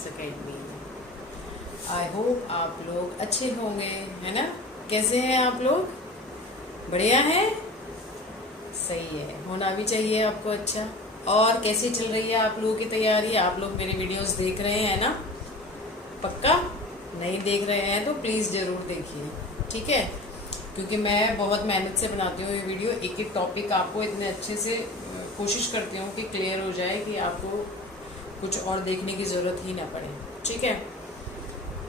Maths academy. I hope आप लोग अच्छे होंगे, है ना। कैसे हैं आप लोग? बढ़िया हैं, सही है, होना भी चाहिए आपको अच्छा। और कैसी चल रही है आप लोगों की तैयारी? आप लोग मेरे वीडियोस देख रहे हैं ना? पक्का? नहीं देख रहे हैं तो प्लीज़ ज़रूर देखिए, ठीक है। क्योंकि मैं बहुत मेहनत से बनाती हूँ ये वीडियो, एक एक टॉपिक आपको इतने अच्छे से कोशिश करती हूँ कि क्लियर हो जाए कि आपको कुछ और देखने की ज़रूरत ही ना पड़े, ठीक है।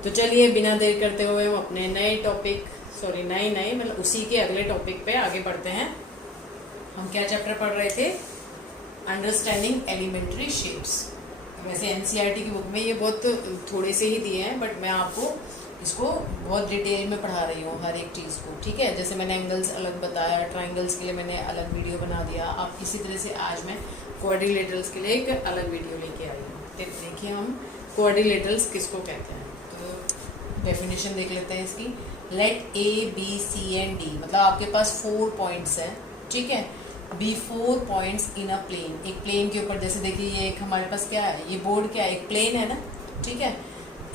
तो चलिए बिना देर करते हुए हम अपने नए टॉपिक नए मतलब उसी के अगले टॉपिक पे आगे बढ़ते हैं। हम क्या चैप्टर पढ़ रहे थे? Understanding elementary shapes. वैसे एनसीईआरटी की बुक में ये बहुत थोड़े से ही दिए हैं, बट मैं आपको इसको बहुत डिटेल में पढ़ा रही हूँ हर एक चीज़ को, ठीक है। जैसे मैंने एंगल्स अलग बताया, ट्राइंगल्स के लिए मैंने अलग वीडियो बना दिया। आप इसी तरह से आज मैं क्वाड्रिलेटरल्स के लिए एक अलग वीडियो लेके आई हूँ। देखिए हम क्वाड्रिलेटरल्स किसको कहते हैं, तो डेफिनेशन देख लेते हैं इसकी। Let a b c and d, मतलब आपके पास 4 पॉइंट्स हैं, ठीक है। Be 4 points in a plane, एक प्लेन के ऊपर। जैसे देखिए ये एक हमारे पास क्या है, ये बोर्ड क्या है, एक प्लेन है ना, ठीक है।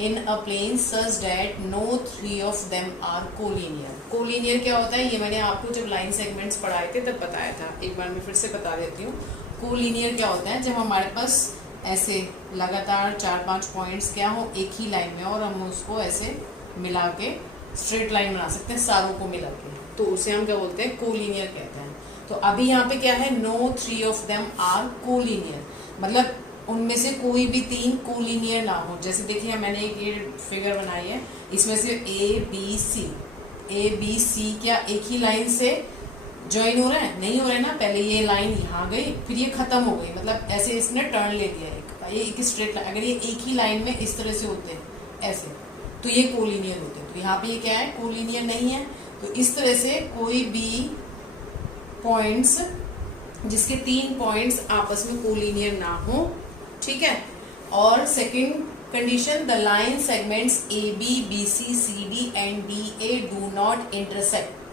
In a plane such that no 3 of them are collinear. Collinear क्या होता है, ये मैंने आपको जब लाइन सेगमेंट्स पढ़ाए थे तब बताया था, एक बार मैं फिर से बता देती हूँ। कोलिनियर क्या होता है, जब हमारे पास ऐसे लगातार 4-5 पॉइंट्स क्या हो एक ही लाइन में, और हम उसको ऐसे मिला के स्ट्रेट लाइन बना सकते हैं सारों को मिला के, तो उसे हम क्या बोलते हैं, कोलिनियर कहते हैं। तो अभी यहाँ पे क्या है, no 3 of them are collinear, मतलब उनमें से कोई भी 3 कोलिनियर ना हो। जैसे देखिए मैंने एक ये फिगर बनाई है, इसमें से ए बी सी क्या एक ही लाइन से ज्वाइन हो रहा है? नहीं हो रहा है ना। पहले ये लाइन यहाँ गई, फिर ये खत्म हो गई, मतलब ऐसे इसने टर्न ले लिया ये एक स्ट्रेट लाइन। अगर ये एक ही लाइन में इस तरह से होते हैं ऐसे, तो ये कोलिनियर होते हैं। तो यहाँ पे ये क्या है, कोलिनियर नहीं है। तो इस तरह से कोई भी पॉइंट्स जिसके 3 पॉइंट्स आपस में कोलिनियर ना हो, ठीक है। और second condition, the line segments a B B C C d and d a do not intersect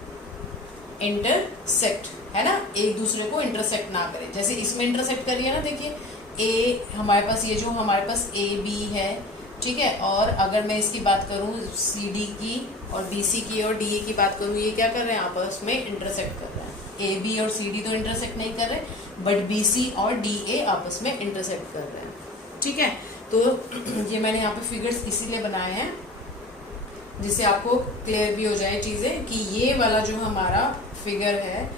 है ना, एक दूसरे को इंटरसेक्ट ना करे। जैसे इसमें इंटरसेक्ट करिए ना, देखिए ए हमारे पास, ये जो हमारे पास ए बी है, ठीक है। और अगर मैं इसकी बात करूं सी डी की, और बी सी की और डी ए की बात करूं, ये क्या कर रहे हैं, आपस में इंटरसेक्ट कर रहे हैं। ए बी और सी डी तो इंटरसेक्ट नहीं कर रहे, बट बी सी और डी ए आपस में इंटरसेक्ट कर रहे हैं, ठीक है। तो ये मैंने यहाँ पे फिगर्स इसीलिए बनाए हैं जिससे आपको क्लियर भी हो जाए चीजें, कि ये वाला जो हमारा फिगर है,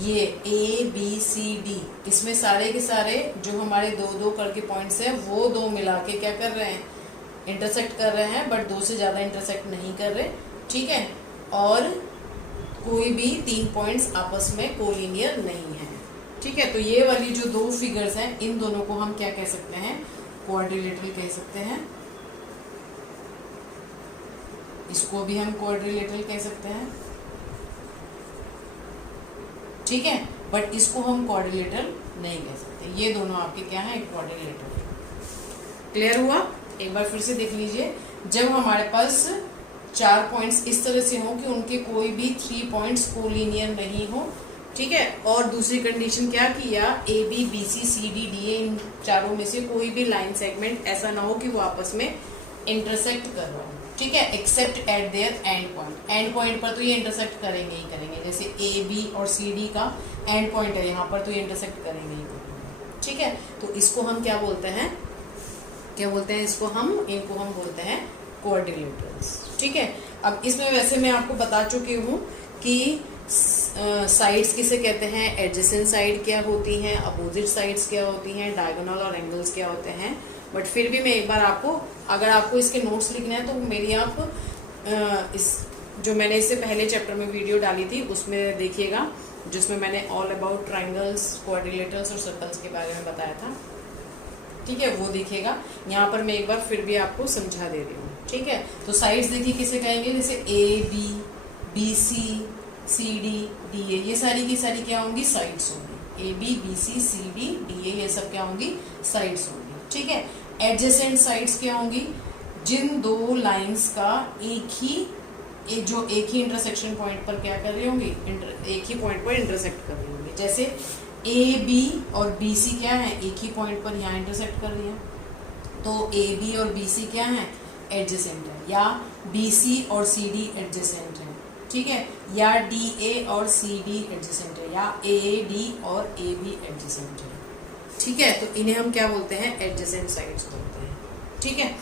ये ए बी सी डी, इसमें सारे के सारे जो हमारे 2-2 करके पॉइंट्स हैं, वो 2 मिला के क्या कर रहे हैं, इंटरसेक्ट कर रहे हैं, बट 2 से ज्यादा इंटरसेक्ट नहीं कर रहे, ठीक है। और कोई भी 3 पॉइंट्स आपस में कोलिनियर नहीं है, ठीक है। तो ये वाली जो 2 फिगर्स हैं, इन दोनों को हम क्या कह सकते हैं, क्वाड्रिलेटरल कह सकते हैं। इसको भी हम क्वाड्रिलेटरल कह सकते हैं, ठीक है। बट इसको हम क्वाड्रिलेटरल नहीं कह सकते। ये दोनों आपके क्या है, क्वाड्रिलेटरल। क्लियर हुआ? एक बार फिर से देख लीजिए। जब हमारे पास 4 पॉइंट्स इस तरह से हो कि उनके कोई भी 3 पॉइंट्स कोलिनियर नहीं हो, ठीक है। और दूसरी कंडीशन क्या किया, A B B C C D D A, इन चारों में से कोई भी लाइन सेगमेंट ऐसा ना हो कि वो आपस में इंटरसेक्ट कर रहा हो, ठीक है, accept eight there and point. And point पर तो ये इंटरसेक्ट करेंगे ही करेंगे। जैसे ए बी और सी डी का एंड पॉइंट है यहाँ पर, तो ये इंटरसेक्ट करेंगे ही करेंगे, ठीक है। तो इसको हम क्या बोलते हैं, इनको हम बोलते हैं क्वाड्रिलेटरल्स, ठीक है। अब इसमें वैसे मैं आपको बता चुकी हूँ कि साइड्स किसे कहते हैं, एडजेसेंट साइड क्या होती हैं, अपोजिट साइड्स क्या होती हैं, डायगोनल और एंगल्स क्या होते हैं। बट फिर भी मैं एक बार आपको, अगर आपको इसके नोट्स लिखने हैं तो मेरी आप इस जो मैंने इससे पहले चैप्टर में वीडियो डाली थी उसमें देखिएगा, जिसमें मैंने ऑल अबाउट ट्राइंगल्स, क्वाड्रिलेटरल्स और सर्कल्स के बारे में बताया था, ठीक है, वो देखिएगा। यहाँ पर मैं एक बार फिर भी आपको समझा दे रही हूँ, ठीक है। तो साइड्स देखिए किसे कहेंगे, जैसे a B B C C D D a, ये सारी की सारी क्या होंगी, साइड्स होंगी। A B B C C D D a, ये सब क्या होंगी, साइड्स होंगी, ठीक है। एडजेसेंट साइड्स क्या होंगी, जिन 2 लाइंस का एक ही इंटरसेक्शन पॉइंट पर क्या कर रही होंगी, एक ही पॉइंट पर इंटरसेक्ट कर रही होंगी। जैसे ए बी और बी सी क्या है, एक ही पॉइंट पर यहाँ इंटरसेक्ट कर रही है, तो AB और BC क्या है, एडजेसेंट है, या BC और CD एडजेसेंट है, ठीक है, या DA और CD एडजेसेंट है, या AD और AB एडजेसेंट है, ठीक है। तो इन्हें हम क्या बोलते हैं, एडजेसेंट साइड्स बोलते हैं, ठीक है।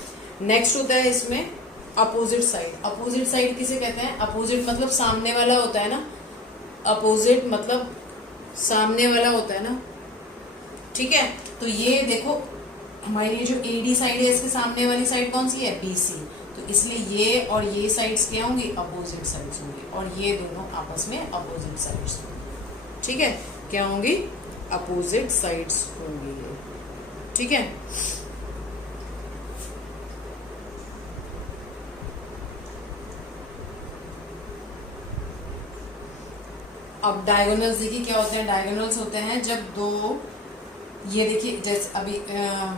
नेक्स्ट होता है इसमें अपोजिट साइड। अपोजिट साइड किसे कहते हैं, अपोजिट मतलब सामने वाला होता है ना, अपोजिट मतलब सामने वाला होता है ना, ठीक है। तो ये देखो हमारी ये जो AD साइड है इसके सामने वाली साइड कौन सी है, BC, तो इसलिए ये और ये साइड्स क्या होंगी, अपोजिट साइड्स होंगी, और ये दोनों आपस में अपोजिट साइड्स होंगी, ठीक है, क्या होंगी, अपोजिट साइड्स होंगी ये, ठीक है। अब डायगोनल्स देखिए क्या होते हैं, डायगोनल्स होते हैं जब दो, ये देखिए जैसे अभी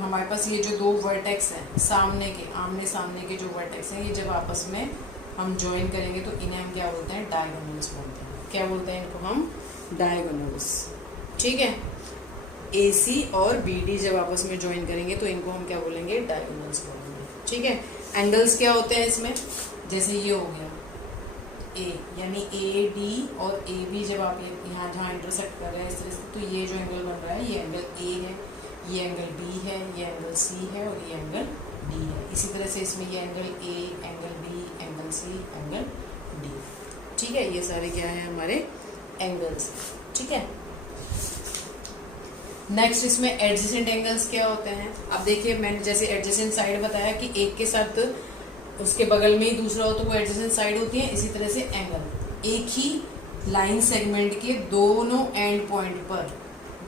हमारे पास ये जो दो वर्टेक्स हैं सामने के, आमने सामने के जो वर्टेक्स हैं, ये जब आपस में हम ज्वाइन करेंगे तो इन्हें हम क्या बोलते हैं, डायगोनल्स बोलते हैं। क्या बोलते हैं इनको हम, डायगोनल्स, ठीक है। AC और BD जब आपस में ज्वाइन करेंगे तो इनको हम क्या बोलेंगे, डायगोनल्स बोलेंगे, ठीक है। एंगल्स क्या होते हैं इसमें, जैसे ये हो गया A, यानी AD और AB जब आप यहाँ जहाँ इंटरसेक्ट कर रहे हैं इस तरह से, तो ये जो एंगल बन रहा है ये एंगल A है, ये एंगल B है, ये एंगल C है और ये एंगल D है। इसी तरह से इसमें ये angle A, angle B, angle C, angle D, ठीक है। ये सारे क्या है हमारे एंगल्स, ठीक है। नेक्स्ट इसमें एडजेसेंट एंगल्स क्या होते हैं। अब देखिए मैंने जैसे एडजेसेंट साइड बताया कि एक के साथ उसके बगल में ही दूसरा हो तो वो एडजेसेंट साइड होती है, इसी तरह से एंगल एक ही लाइन सेगमेंट के दोनों एंड पॉइंट पर,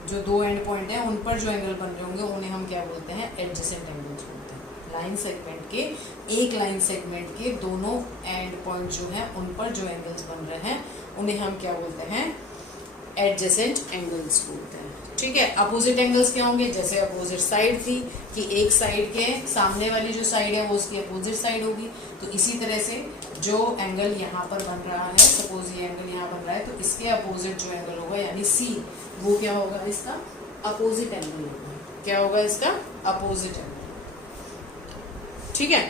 जो दो एंड पॉइंट है उन पर जो एंगल बन रहे होंगे उन्हें हम क्या बोलते हैं, एडजेसेंट एंगल्स बोलते हैं। लाइन सेगमेंट के, एक लाइन सेगमेंट के दोनों एंड पॉइंट जो है उन पर जो एंगल्स बन रहे हैं उन्हें हम क्या बोलते हैं, एडजेसेंट एंगल्स बोलते हैं, ठीक है। अपोजिट एंगल्स क्या होंगे, जैसे अपोजिट साइड थी कि एक साइड के सामने वाली जो साइड है वो उसकी अपोजिट साइड होगी, तो इसी तरह से जो एंगल यहाँ पर बन रहा है, सपोज ये एंगल यहाँ बन रहा है, तो इसके अपोजिट जो एंगल होगा यानी C, वो क्या होगा, इसका अपोजिट एंगल होगा। क्या होगा इसका, अपोजिट एंगल, ठीक है।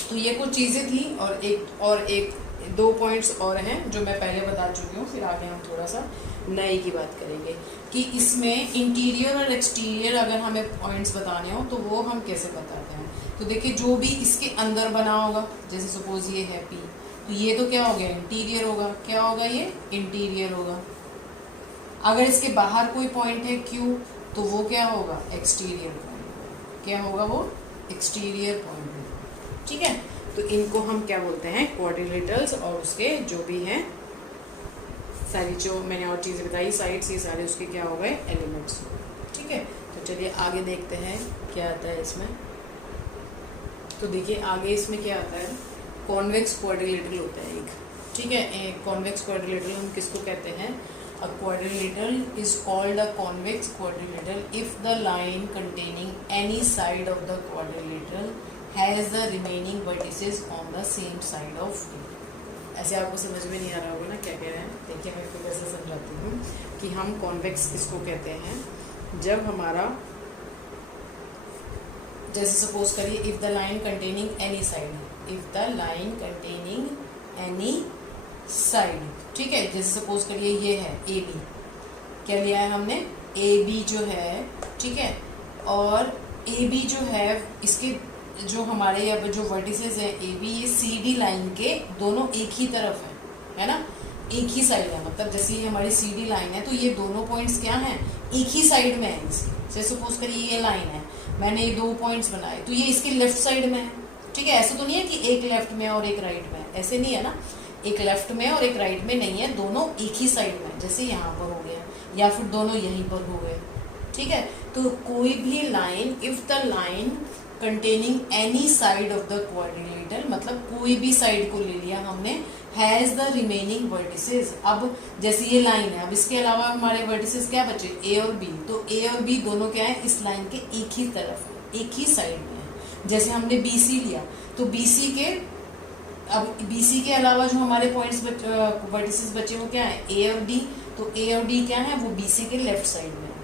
तो ये कुछ चीजें थी और एक दो पॉइंट्स और हैं जो मैं पहले बता चुकी हूँ, फिर आगे हम थोड़ा सा नए की बात करेंगे कि इसमें इंटीरियर और एक्सटीरियर अगर हमें पॉइंट्स बताने हो तो वो हम कैसे बताते हैं। तो देखिए जो भी इसके अंदर बना होगा, जैसे सपोज ये है P, तो ये तो क्या हो गया, इंटीरियर होगा। क्या होगा, ये इंटीरियर होगा। अगर इसके बाहर कोई पॉइंट है Q, तो वो क्या होगा, एक्सटीरियर पॉइंट। क्या होगा, वो एक्सटीरियर पॉइंट होगा, ठीक है। तो इनको हम क्या बोलते हैं, क्वाड्रिलेटरल्स, और उसके जो भी हैं सारी जो मैंने और चीज़ें बताई, साइड्स, ये सारे उसके क्या हो गए, एलिमेंट्स, ठीक है। तो चलिए आगे देखते हैं क्या आता है इसमें। तो देखिए आगे इसमें क्या आता है, कॉन्वेक्स क्वाड्रिलेटरल होता है एक, ठीक है। एक कॉन्वेक्स क्वाड्रिलेटरल हम किसको कहते हैं, अ quadrilateral is called a convex quadrilateral if the line containing any side of the quadrilateral has the remaining vertices on the same side of it. ऐसे आपको समझ में नहीं आ रहा होगा ना क्या कह रहे हैं, देखिए मैं इसको कैसे समझाती हूँ कि हम कॉन्वेक्स किसको कहते हैं, जब हमारा, जैसे सपोज करिए if the line containing any side, if the line containing any side, ठीक है। जैसे सपोज करिए ये है AB, क्या लिया है हमने, AB जो है, ठीक है, और AB जो है इसके जो हमारे यहाँ जो वर्टिसेस है AB, ये CD लाइन के दोनों एक ही तरफ है ना, एक ही साइड है। मतलब जैसे ये हमारी CD लाइन है तो ये दोनों पॉइंट्स क्या हैं, एक ही साइड में है। जैसे सपोज करिए ये लाइन है, मैंने ये दो पॉइंट्स बनाए तो ये इसके लेफ्ट साइड में है, ठीक है। ऐसा तो नहीं है कि एक लेफ्ट में और एक राइट में, ऐसे नहीं है ना, एक लेफ्ट में और एक राइट में नहीं है, दोनों एक ही साइड में, जैसे यहाँ पर हो गया या फिर दोनों यहीं पर हो गए, ठीक है। तो कोई भी line, if the line containing any side of the quadrilateral, मतलब कोई भी साइड को ले लिया हमने, हैज द रिमेनिंग वर्टिसेस। अब जैसे ये लाइन है, अब इसके अलावा हमारे वर्टिसेस क्या बचे, A और B, तो A और B दोनों क्या है, इस लाइन के एक ही तरफ, एक ही साइड में है। जैसे हमने BC लिया तो BC के, अब BC के अलावा जो हमारे पॉइंट्स वर्टिसेस बचे वो क्या है, A और D, तो A और D क्या है, वो BC के लेफ्ट साइड में है,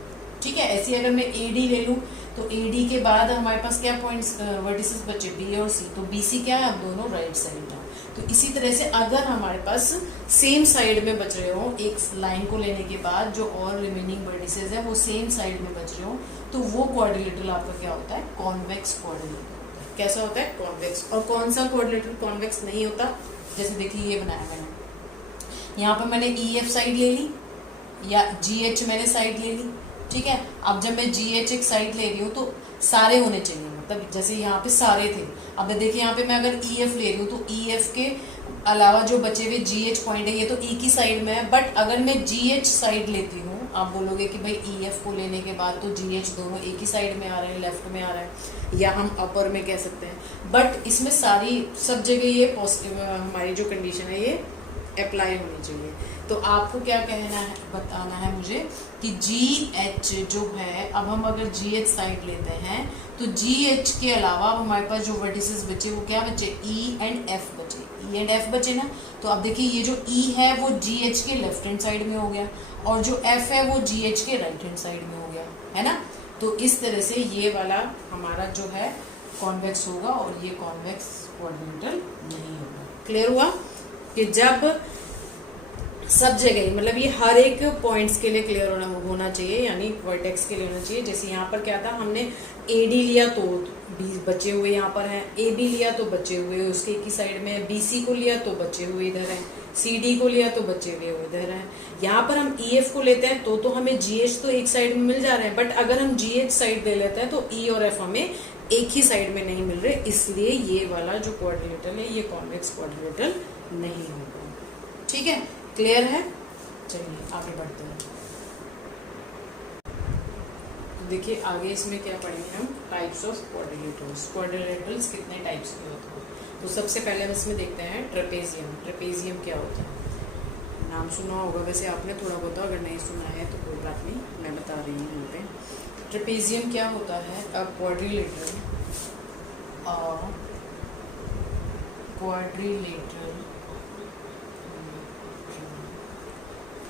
ठीक है। ऐसे अगर मैं AD ले लूँ तो AD के बाद हमारे पास क्या पॉइंट्स वर्टिसेस बचे, B और C, तो BC क्या है, अब दोनों राइट साइड है। तो इसी तरह से अगर हमारे पास सेम साइड में बच रहे हो, एक लाइन को लेने के बाद जो और रिमेनिंग वर्टिसेस है वो सेम साइड में बच रहे हो, तो वो क्वाड्रिलेटरल आपका क्या होता है, कॉन्वेक्स क्वाड्रिलेटरल। कैसा होता है, कॉन्वेक्स। और कौन सा क्वाड्रिलेटरल कॉन्वेक्स नहीं होता, जैसे देखिए ये बनाया मैंने, यहाँ पर मैंने EF साइड ले ली या GH मैंने साइड ले ली, ठीक है। अब जब मैं GH एक साइड ले रही हूँ तो सारे होने चाहिए, मतलब जैसे यहाँ पे सारे थे, अब देखिए यहाँ पे मैं अगर EF ले रही हूँ तो EF के अलावा जो बचे हुए GH पॉइंट है ये तो E की साइड में है, बट अगर मैं GH साइड लेती हूँ, आप बोलोगे कि भाई EF को लेने के बाद तो GH दोनों एक ही साइड में आ रहे हैं, लेफ्ट में आ रहा है, या हम अपर में कह सकते हैं, बट इसमें सारी सब जगह ये पॉजिटिव हमारी जो कंडीशन है ये अप्लाई होनी चाहिए। तो आपको क्या कहना है, बताना है मुझे कि GH जो है, अब हम अगर GH साइड लेते हैं तो GH के अलावा अब हमारे पास जो वर्टिसेस बचे वो क्या बचे, E एंड F बचे, E एंड F बचे ना। तो अब देखिए ये जो E है वो GH के लेफ्ट हैंड साइड में हो गया, और जो F है वो GH के राइट हैंड साइड में हो गया, है ना। तो इस तरह से ये वाला हमारा जो है कॉन्वेक्स होगा और ये कॉन्वेक्स क्वाड्रिलेटरल नहीं होगा। क्लियर हुआ कि जब सब जगह, मतलब ये हर एक पॉइंट्स के लिए क्लियर होना चाहिए, यानी वर्टेक्स के लिए होना चाहिए। जैसे यहाँ पर क्या था, हमने AD लिया तो बचे हुए यहाँ पर हैं, AB लिया तो बचे हुए उसके एक ही साइड में, BC को लिया तो बचे हुए इधर हैं, CD को लिया तो बचे हुए इधर हैं। यहाँ पर हम EF को लेते हैं तो हमें GH तो एक साइड में मिल जा रहे हैं, बट अगर हम GH साइड ले लेते हैं तो E और F हमें एक ही साइड में नहीं मिल रहे, इसलिए ये वाला जो क्वाड्रिलेटरल है ये कॉन्वेक्स क्वाड्रिलेटरल नहीं होगा। ठीक है, क्लियर है। चलिए आगे बढ़ते हैं। तो देखिए आगे इसमें क्या पढ़ेंगे हम, टाइप्स ऑफ क्वाड्रिलेटरल्स। क्वाड्रिलेटरल्स कितने टाइप्स के होते हैं, तो सबसे पहले हम इसमें देखते हैं ट्रेपेजियम। ट्रेपेजियम क्या होता है, नाम सुना होगा वैसे आपने थोड़ा बहुत, अगर नहीं सुना है तो कोई बात नहीं, मैं बता रही हूँ यहाँ पे। ट्रेपेजियम क्या होता है, अ क्वाड्रिलेटरल, क्वाड्रिलेटरल,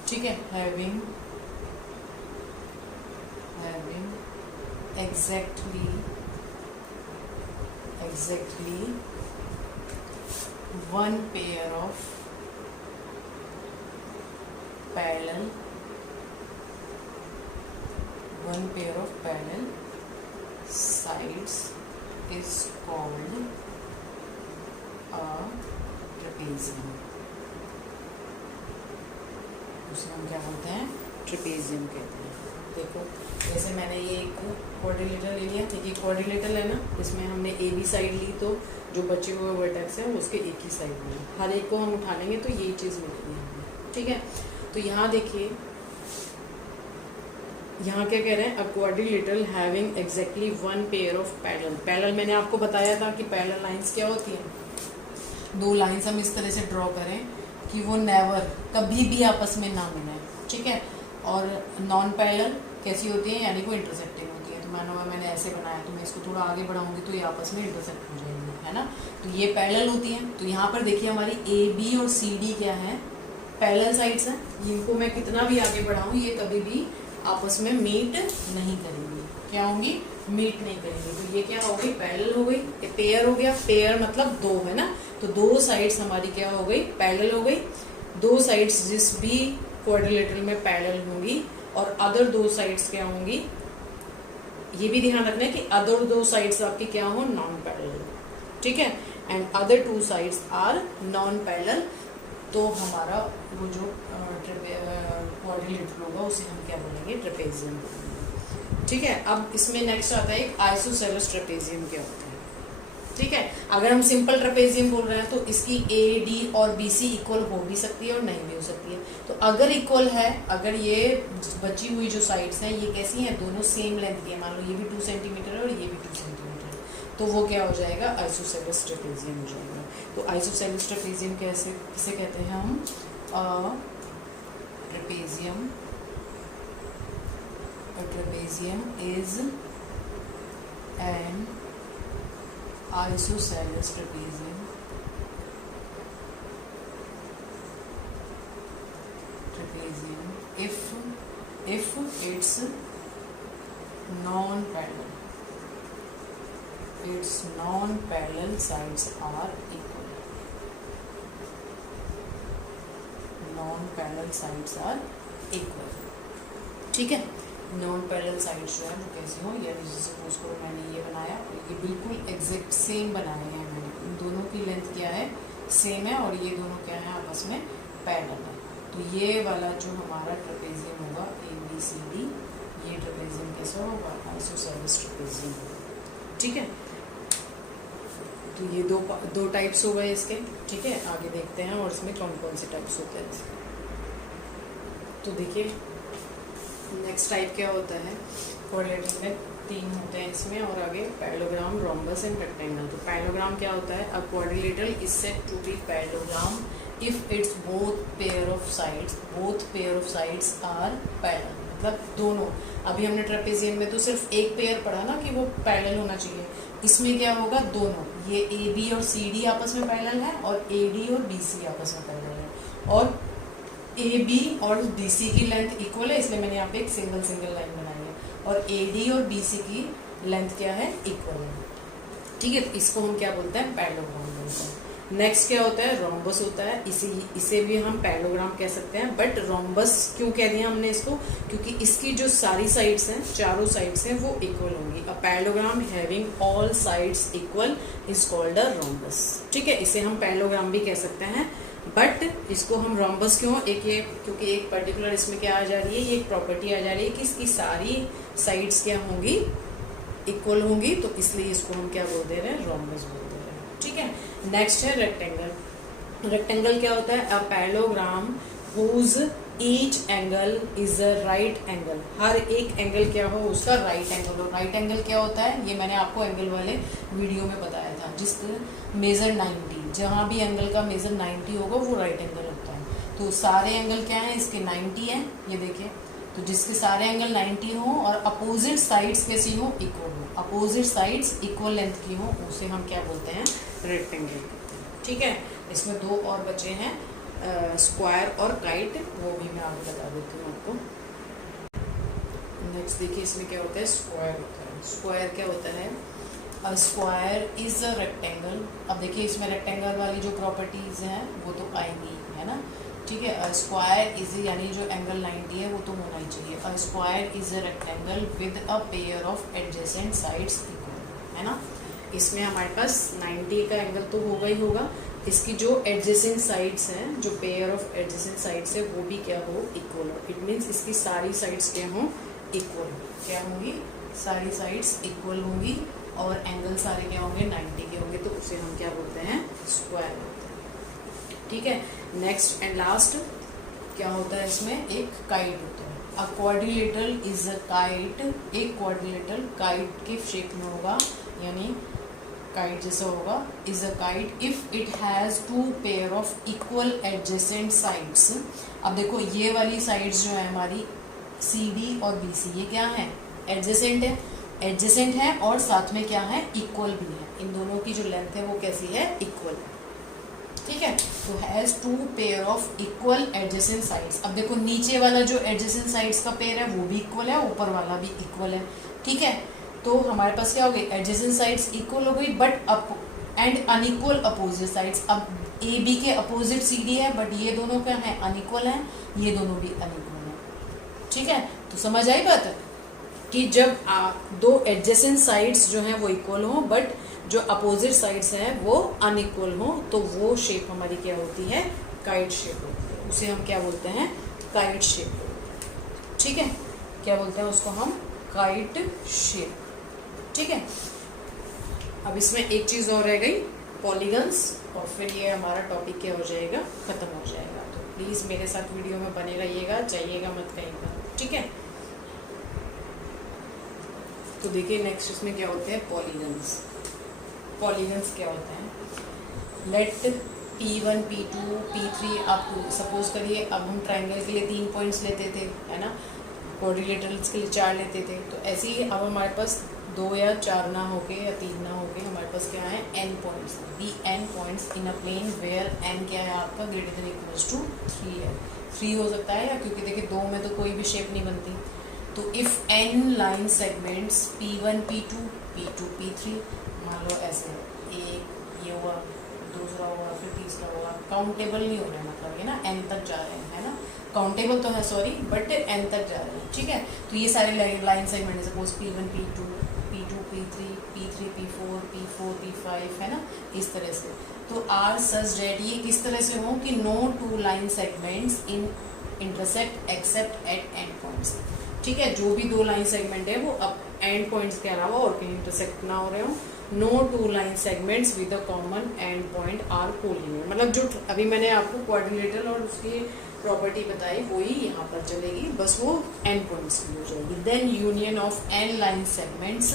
ठीक है, having exactly one pair of parallel sides is called a trapezium। उसे हम क्या बोलते हैं, ट्रेपेजियम कहते हैं। देखो जैसे मैंने ये एक क्वाड्रिलेटरल ले लिया, ठीक है, क्वाड्रिलेटरल है ना, इसमें हमने AB साइड ली तो जो बचे हुए वर्टेक्स हैं उसके एक ही साइड में, हर एक को हम उठा लेंगे तो यही चीज़ मिलेगी हमें। ठीक है, तो यहाँ देखिए, यहाँ क्या कह रहे हैं, अ quadrilateral having exactly one pair of parallel. Parallel मैंने आपको बताया था कि पैरेलल लाइंस क्या होती हैं, दो लाइंस हम इस तरह से ड्रॉ करें कि वो नेवर, कभी भी आपस में ना मिले, ठीक है। और नॉन पैरेलल कैसी होती है, यानी वो इंटरसेक्टिंग होती है। तो मैंने ऐसे बनाया, तो मैं इसको थोड़ा आगे बढ़ाऊंगी तो ये आपस में इंटरसेक्ट हो जाएंगे, है ना। तो ये पैरेलल होती हैं। तो यहाँ पर देखिए हमारी AB और CD क्या है, पैरेलल साइड्स हैं। इनको मैं कितना भी आगे बढ़ाऊँ ये कभी भी आपस में मीट नहीं करेंगी। क्या होंगी, मीट नहीं करेंगी। तो ये क्या हो गई, पैरेलल हो गई, ये पेयर हो गया। पेयर मतलब दो, है ना। तो दो साइड्स हमारी क्या हो गई, पैरेलल हो गई। दो साइड्स जिस भी क्वाड्रिलेटरल में पैरेलल होंगी, और अदर दो साइड्स क्या होंगी, ये भी ध्यान रखना है कि अदर दो साइड्स आपकी क्या हो, नॉन पैरेलल, ठीक है। And other two sides are non parallel. तो हमारा वो जो क्वाड्रिलेटरल होगा उसे हम क्या बोलेंगे, ट्रेपेजियम, ठीक है। अब इसमें नेक्स्ट आता है एक आइसोसेलेस ट्रेपेजियम क्या होता है, ठीक है। अगर हम सिंपल ट्रेपेजियम बोल रहे हैं तो इसकी AD और BC इक्वल हो भी सकती है और नहीं भी हो सकती है। तो अगर इक्वल है, अगर ये बची हुई जो साइड्स हैं ये कैसी हैं, दोनों सेम लेंथ की है, मान लो ये भी 2 सेंटीमीटर है और ये भी 2 सेंटीमीटर है, तो वो क्या हो जाएगा, आइसोसेलेस ट्रेपेजियम हो जाएगा। तो आइसोसेलेस ट्रेपेजियम कैसे किसे कहते हैं हम, trapezium is an isosceles trapezium if it's non-parallel, its non-parallel sides are equal. Non-parallel sides are equal. ठीक है, नॉन पैरेलल साइड्स जो है वो कैसे हो, या जैसे सपोज करो मैंने ये बनाया और ये बिल्कुल एग्जैक्ट सेम बनाए हैं मैंने, इन दोनों की लेंथ क्या है, सेम है, और ये दोनों क्या है, आपस में पैरेलल है। तो ये वाला जो हमारा ट्रेपेजियम होगा ABCD, ये ट्रेपेजियम कैसा होगा, आइसोसेलेस ट्रेपेजियम। ठीक है, तो ये दो टाइप्स हो गए इसके। ठीक है, आगे देखते हैं और इसमें कौन कौन से टाइप्स होते हैं। तो देखिए नेक्स्ट टाइप क्या होता है, क्वाड्रिलेटरल में 3 होते हैं इसमें, और आगे पैरेललोग्राम, रोम्बस एंड रेक्टेंगल। तो पैरेललोग्राम क्या होता है, a quadrilateral is said to be parallelogram if its both pair of sides are parallel. मतलब दोनों, अभी हमने ट्रेपेजियम में तो सिर्फ एक पेयर पढ़ा ना कि वो पैरेलल होना चाहिए, इसमें क्या होगा, दोनों, ये AB और CD आपस में पैरेलल है, और AD और BC आपस में पैरेलल है, और AB और BC की लेंथ इक्वल है, इसलिए मैंने यहाँ पे एक सिंगल लाइन बनाई है, और AD और BC की लेंथ क्या है, इक्वल है। ठीक है, तो इसको हम क्या बोलते हैं, पैरेललोग्राम बोलते हैं। नेक्स्ट क्या होता है, रोम्बस होता है, इसे भी हम पैरेललोग्राम कह सकते हैं, बट रोम्बस क्यों कह दिया हमने इसको, क्योंकि इसकी जो सारी साइड्स हैं, चारों साइड्स हैं, वो इक्वल होंगी। A parallelogram having all sides equal is called a rhombus. ठीक है, इसे हम पैरेललोग्राम भी कह सकते हैं, बट इसको हम रोम्बस क्यों, क्योंकि एक पर्टिकुलर इसमें क्या आ जा रही है, ये एक प्रॉपर्टी आ जा रही है कि इसकी सारी साइड्स क्या होंगी, इक्वल होंगी, तो इसलिए इसको हम क्या बोल दे रहे हैं, रोम्बस बोल दे रहे हैं। ठीक है, नेक्स्ट है रेक्टेंगल। रेक्टेंगल क्या होता है, a parallelogram whose each angle is a right angle. हर एक एंगल क्या हो, उसका राइट एंगल हो। राइट एंगल क्या होता है, ये मैंने आपको एंगल वाले वीडियो में बताया था, जिसका मेजर 90, जहाँ भी एंगल का मेजर 90 होगा वो राइट एंगल होता है। तो सारे एंगल क्या है, इसके 90 हैं, ये देखिए, तो जिसके सारे एंगल 90 हो और अपोजिट साइड्स कैसी हो, इक्वल हो, अपोजिट साइड्स इक्वल लेंथ की हो, उसे हम क्या बोलते हैं, रेक्टेंगल। ठीक है, इसमें 2 और बचे हैं, स्क्वायर और काइट, वो भी मैं आगे बता देती हूँ आपको। नेक्स्ट देखिए इसमें क्या होता है, स्क्वायर होता है। स्क्वायर क्या होता है, a square is a rectangle. अब देखिए इसमें रेक्टेंगल वाली जो प्रॉपर्टीज हैं वो तो आएंगी, है ना। ठीक है, अ स्क्वायर इज, यानी जो एंगल 90 है वो तो होना ही चाहिए। A square is a rectangle with a pair of adjacent sides equal, है ना। इसमें हमारे पास 90 का एंगल तो होगा ही होगा, इसकी जो एडजेसेंट साइड्स हैं, जो पेयर ऑफ एडजेसेंट साइड्स है, वो भी क्या हो, इक्वल हो। इट मीन्स इसकी सारी साइड्स क्या हो, इक्वल, क्या होंगी, सारी साइड्स इक्वल होंगी, और एंगल सारे क्या होंगे, 90 के होंगे, तो उसे हम क्या बोलते हैं, स्क्वायर बोलते हैं। ठीक है, नेक्स्ट एंड लास्ट क्या होता है, इसमें एक काइट होता है। A quadrilateral is a kite, एक क्वाड्रिलेटरल काइट के शेप में होगा, यानी काइट जैसा होगा, is a kite if it has 2 pair of equal adjacent sides. अब देखो ये वाली साइड्स जो है हमारी CD और BC, ये क्या है, एडजेसेंट है, एडजेसेंट है, और साथ में क्या है, इक्वल भी है। इन दोनों की जो लेंथ है वो कैसी है, इक्वल है। ठीक है, तो has 2 pair of equal adjacent sides. अब देखो नीचे वाला जो एडजेसेंट साइड्स का पेयर है वो भी इक्वल है, ऊपर वाला भी इक्वल है। ठीक है, तो हमारे पास क्या हो गई, एडजेसेंट साइड्स इक्वल हो गई, but and unequal opposite sides. अब AB के अपोजिट CD है, बट ये दोनों क्या है, अनइक्वल है, ये दोनों भी अनइक्वल है। ठीक है, तो समझ आई बात कि जब 2 एडजेसेंट साइड्स जो हैं वो इक्वल हो, बट जो अपोजिट साइड्स हैं वो अनइक्वल हो, तो वो शेप हमारी क्या होती है, काइट शेप होती है। उसे हम क्या बोलते हैं, काइट शेप। ठीक है, क्या बोलते हैं उसको हम, काइट शेप। ठीक है, अब इसमें एक चीज़ और रह गई, पॉलीगन्स, और फिर ये हमारा टॉपिक क्या हो जाएगा, ख़त्म हो जाएगा। तो प्लीज़ मेरे साथ वीडियो में बने रहिएगा, जाइएगा मत कहीं पर। ठीक है, तो देखिए नेक्स्ट इसमें क्या होते हैं, पॉलीगन्स। पॉलीगन्स क्या होते हैं, late P1 P2 P3 up to, suppose करिए अब हम ट्राइंगल के लिए 3 पॉइंट्स लेते थे, है ना, क्वाड्रिलेटरल्स के लिए 4 लेते थे, तो ऐसे ही अब हमारे पास 2 या 4 ना होके या 3 ना होके हमारे पास क्या है, n points. The n points in a plane where n क्या है आपका, ग्रेटर देन इक्वल्स टू 3 है। 3 हो सकता है, या क्योंकि देखिए 2 में तो कोई भी शेप नहीं बनती। तो if n line segments P1 P2 P2 P3 मान लो ऐसे एक ये हुआ, दूसरा हुआ, फिर तीसरा हुआ, काउंटेबल नहीं हो रहा है, मतलब ये ना एन तक जा रहे हैं, है ना, काउंटेबल तो है सॉरी, बट एन तक जा रहे हैं, ठीक है। तो ये सारे line segment, suppose P1 P2 P2 P3 P3 P4 P4 P5, है ना, इस तरह से। तो आर सच डेट ये इस तरह से हो कि no two line segments in intersect except at end points, ठीक है। जो भी दो लाइन सेगमेंट है वो अब एंड पॉइंट्स के अलावा और कहीं इंटरसेक्ट ना हो रहे हो। No two line segments with a common end point are collinear, मतलब जो अभी मैंने आपको क्वाड्रिलेटरल और उसकी प्रॉपर्टी बताई वही यहाँ पर चलेगी, बस वो एंड पॉइंट्स की हो जाएगी। Then union of n line segments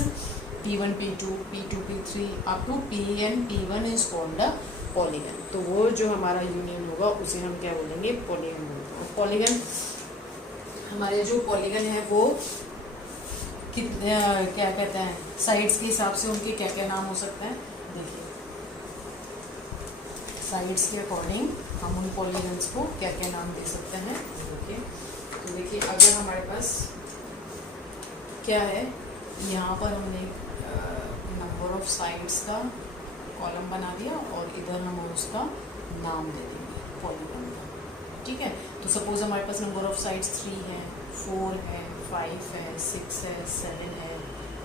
P1 P2 P2 P3 up to Pn P1 is called a polygon. तो वो जो हमारा यूनियन होगा उसे हम क्या बोलेंगे, पॉलीगन बोलेंगे। पॉलीगन हमारे जो पॉलीगन है वो कितने क्या कहते हैं, साइड्स के हिसाब से उनके क्या क्या नाम हो सकते हैं। देखिए साइड्स के अकॉर्डिंग हम उन पॉलीगन्स को क्या क्या नाम दे सकते हैं। देखिए तो देखिए अगर हमारे पास क्या है, यहाँ पर हमने नंबर ऑफ साइड्स का कॉलम बना दिया और इधर हम उसका नाम दे देंगे पॉलीगन का, ठीक है। तो सपोज हमारे पास नंबर ऑफ साइड्स 3 है, 4 है, 5 है, 6 है, 7 है,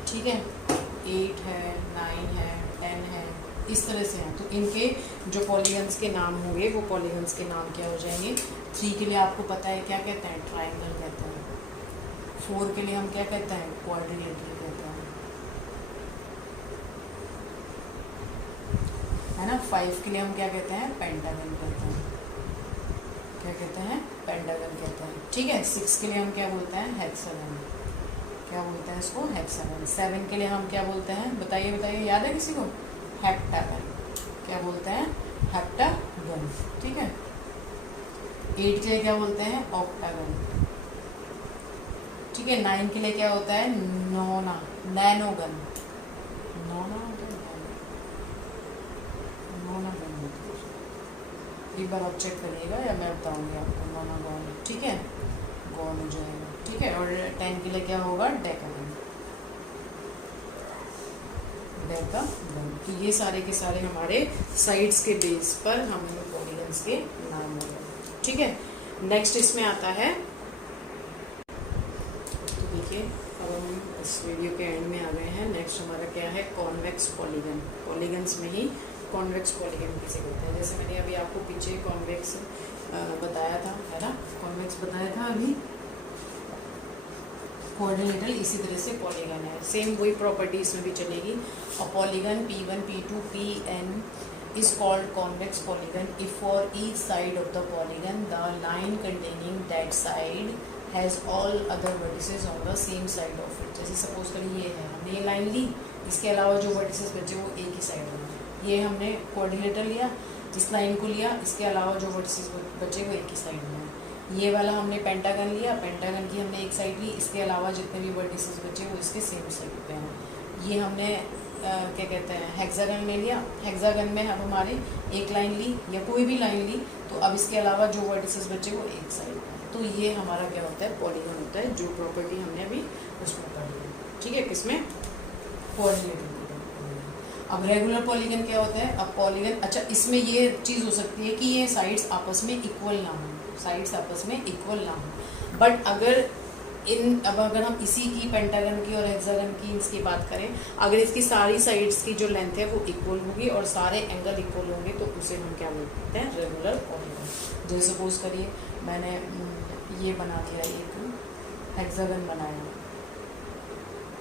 ठीक है, 8 है, 9 है, 10 है, इस तरह से हैं। तो इनके जो पॉलीगन्स के नाम होंगे वो पॉलीगन्स के नाम क्या हो जाएंगे। 3 के लिए आपको पता है क्या कहते हैं, ट्राइंगल कहते हैं। 4 के लिए हम क्या कहते हैं, क्वाड्रिलेटरल कहते हैं, है ना। 5 के लिए हम क्या कहते हैं, पेंटागन कहते हैं, क्या कहते हैं, पेंटागन कहते हैं, ठीक है। 6 के लिए हम क्या बोलते हैं, हेक्सागन, क्या बोलते हैं इसको, हेक्सागन। 7 के लिए हम क्या बोलते हैं, बताइए बताइए, याद है किसी को, हेप्टागन, क्या बोलते हैं, हेप्टागन, ठीक है। 8 के लिए क्या बोलते हैं, ऑक्टागन, ठीक है। 9 के लिए क्या होता है, नोना, नैनोगन, नोना एक बार आप चेक करिएगा या मैं बताऊंगी आपको, नोना गॉन, ठीक है, गॉन हो जाएगा, ठीक है। और 10 के लिए क्या होगा, डेकागन, डेकागन। तो ये सारे के सारे हमारे साइड्स के बेस पर हमें पॉलीगन्स के नाम हो गए, ठीक है। नेक्स्ट इसमें आता है, तो देखिए अब हम इस वीडियो के एंड में आ गए हैं। नेक्स्ट हमारा क्या है, कॉन्वेक्स पॉलीगन। पॉलीगन्स में ही कॉन्वेक्स पॉलीगन किसे कहते हैं, जैसे मैंने अभी आपको पीछे कॉन्वेक्स बताया था, है ना, कॉन्वेक्स बताया था अभी, क्वाड्रिलेटरल इसी तरह से पॉलीगन है, सेम वही प्रॉपर्टी इसमें भी चलेगी। और polygon P1 P2 Pn is called convex polygon if for each side of the polygon the line containing that side has all other vertices on the same side of it। जैसे suppose करिए ये है, हमने ये line ली, इसके अलावा जो vertices बचे वो एक ही साइड में, ये हमने क्वाड्रिलेटर लिया, इस लाइन को लिया, इसके अलावा जो वर्टिसेस बचे वो एक ही साइड में है। ये वाला हमने पेंटागन लिया, पेंटागन की हमने एक साइड ली, इसके अलावा जितने भी वर्टिसेस बचे वो इसके सेम साइड पे हैं। ये हमने क्या कहते हैं, हेक्सागन में लिया, हेक्सागन में अब हमारे एक लाइन ली या कोई भी लाइन ली, तो अब इसके अलावा जो वर्टिसेस बचे वो एक साइड में, तो ये हमारा क्या होता है, पॉलीगन होता है, जो प्रॉपर्टी हमने अभी उसमें पढ़ी है, ठीक है, किसमें, क्वाड्रिलेटरल। अब रेगुलर पॉलीगन क्या होता है, अब पॉलीगन, अच्छा इसमें ये चीज़ हो सकती है कि ये साइड्स आपस में इक्वल ना हो, साइड्स आपस में इक्वल ना हो, बट अगर हम इसी की पेंटागन की और हेक्सागन की इसकी बात करें, अगर इसकी सारी साइड्स की जो लेंथ है वो इक्वल होगी और सारे एंगल इक्वल होंगे तो उसे हम क्या बोलते हैं, रेगुलर पॉलीगन। जैसे सपोज करिए मैंने ये बना दिया, एक हेक्सागन बनाया,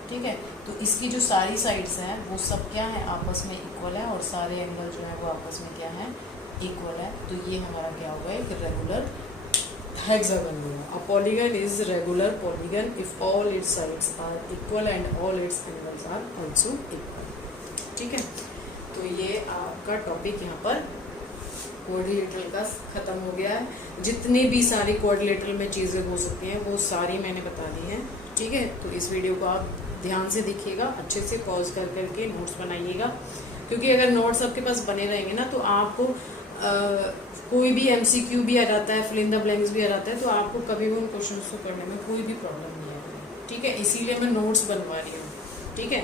ठीक है, तो इसकी जो सारी साइड्स हैं वो सब क्या है, आपस में इक्वल है और सारे एंगल जो है वो आपस में क्या है, इक्वल है, तो ये हमारा क्या होगा, एक रेगुलर हेक्सागन होगा। A polygon is regular polygon if all its sides are equal and all its angles are also equal, ठीक है। तो ये आपका टॉपिक यहाँ पर क्वाड्रिलेटरल का खत्म हो गया है। जितनी भी सारी क्वाड्रिलेटरल में चीज़ें हो सकती हैं वो सारी मैंने बता दी हैं, ठीक है। तो इस वीडियो को आप ध्यान से देखिएगा, अच्छे से पॉज कर करके नोट्स बनाइएगा, क्योंकि अगर नोट्स आपके पास बने रहेंगे ना तो आपको कोई भी MCQ भी आ जाता है, फिल इन द ब्लैंक्स भी आ जाता है, तो आपको कभी भी उन क्वेश्चन को करने में कोई भी प्रॉब्लम नहीं आएगी, ठीक है। इसीलिए मैं नोट्स बनवा रही हूँ, ठीक है।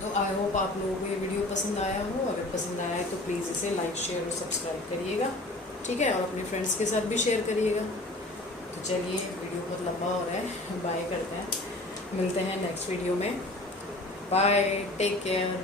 तो आई होप आप लोगों को ये वीडियो पसंद आया हो। अगर पसंद आया है तो प्लीज़ इसे लाइक शेयर और सब्सक्राइब करिएगा, ठीक है, और अपने फ्रेंड्स के साथ भी शेयर करिएगा। तो चलिए, वीडियो बहुत लंबा हो रहा है, बाय करते हैं, मिलते हैं नेक्स्ट वीडियो में। Bye, take care.